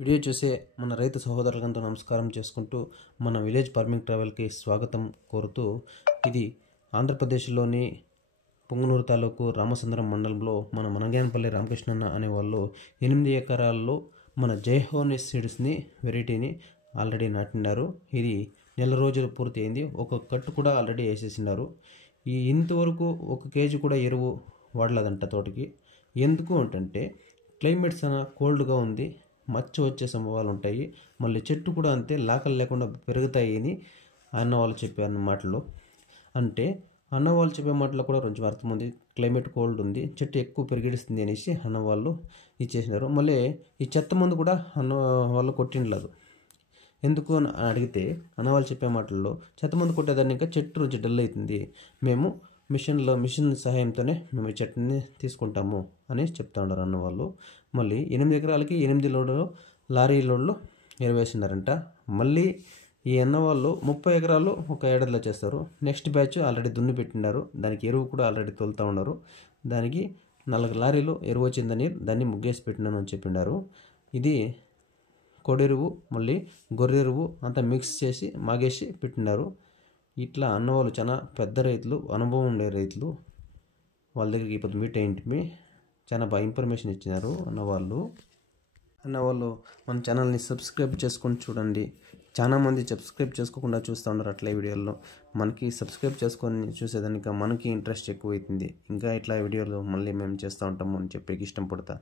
Video చూసే మన రైతు సహోదరులంతా నమస్కారం చేసుకుంటూ మన విలేజ్ ఫార్మింగ్ ట్రావెల్కి స్వాగతం కోరుతూ ఇది ఆంధ్రప్రదేశ్లోని పొంగనూరు తాలూకు రామచంద్రం మండలంలో మన మనగానపల్లి రామకృష్ణన్న అనేవాళ్ళు 8 ఎకరాల్లో మన జైహోని సీడ్స్ని వెరైటీని ఆల్రెడీ నాటినారు. ఇది నెల రోజులు పూర్తి అయింది. ఒక కట్టు కూడా ఆల్రెడీ వేసేసినారు. ఇంతవరకు 1 కేజీ కూడా ఎరువు వాడలేదంట తోటకి. ఎందుకు అంటే క్లైమేట్ చాలా కోల్డ్గా ఉంది, మచ్చ వచ్చే సంభవాలు ఉంటాయి, మళ్ళీ చెట్టు కూడా అంతే లాకలు లేకుండా పెరుగుతాయి అని అన్నవాళ్ళు చెప్పారు మాటలు. అంటే అన్నవాళ్ళు చెప్పే మాటలో కూడా కొంచెం అర్థం ఉంది. క్లైమేట్ కోల్డ్ ఉంది, చెట్టు ఎక్కువ పెరిగిస్తుంది అనేసి అన్నవాళ్ళు ఇచ్చేసినారు. మళ్ళీ ఈ చెత్త మందు కూడా అన్నవాళ్ళు కొట్టిండలేదు. ఎందుకు అని అడిగితే అన్నవాళ్ళు చెప్పే మాటల్లో చెత్త మందు కొట్టేదాన్ని ఇంకా చెట్టు నుంచి డల్ అవుతుంది, మేము మిషన్ సహాయంతోనే మేము ఈ చెట్టుని తీసుకుంటాము అని చెప్తా ఉన్నారు అన్నవాళ్ళు. మళ్ళీ 8 ఎకరాలకి 8 లోడ్లు లారీ లోడ్లు ఎరువేసినారంట. మళ్ళీ ఈ అన్నవాళ్ళు 30 ఎకరాలు ఒక ఏడాదిలో చేస్తారు. నెక్స్ట్ బ్యాచ్ ఆల్రెడీ దున్ని పెట్టినారు, దానికి ఎరువు కూడా ఆల్రెడీ తోలుతూ ఉన్నారు. దానికి 4 లారీలు ఎరువు వచ్చిందని దాన్ని ముగ్గేసి పెట్టినాను అని చెప్పినారు. ఇది కొడెరువు మళ్ళీ గొర్రెరువు అంతా మిక్స్ చేసి మాగేసి పెట్టినారు. ఇట్లా అన్నవాళ్ళు చాలా పెద్ద రైతులు, అనుభవం ఉండే రైతులు. వాళ్ళ దగ్గరికి ఇప్పుడు మీట్ అయింటిమి. చాలా బాగా ఇన్ఫర్మేషన్ ఇచ్చినారు అన్నవాళ్ళు. మన ఛానల్ని సబ్స్క్రైబ్ చేసుకొని చూడండి. చాలామంది సబ్స్క్రైబ్ చేసుకోకుండా చూస్తూ ఉన్నారు అట్లా వీడియోల్లో. మనకి సబ్స్క్రైబ్ చేసుకొని చూసేదానికి మనకి ఇంట్రెస్ట్ ఎక్కువ అవుతుంది. ఇంకా ఇట్లా వీడియోలు మళ్ళీ మేము చేస్తూ ఉంటాము అని చెప్పి ఇష్టం పడతా.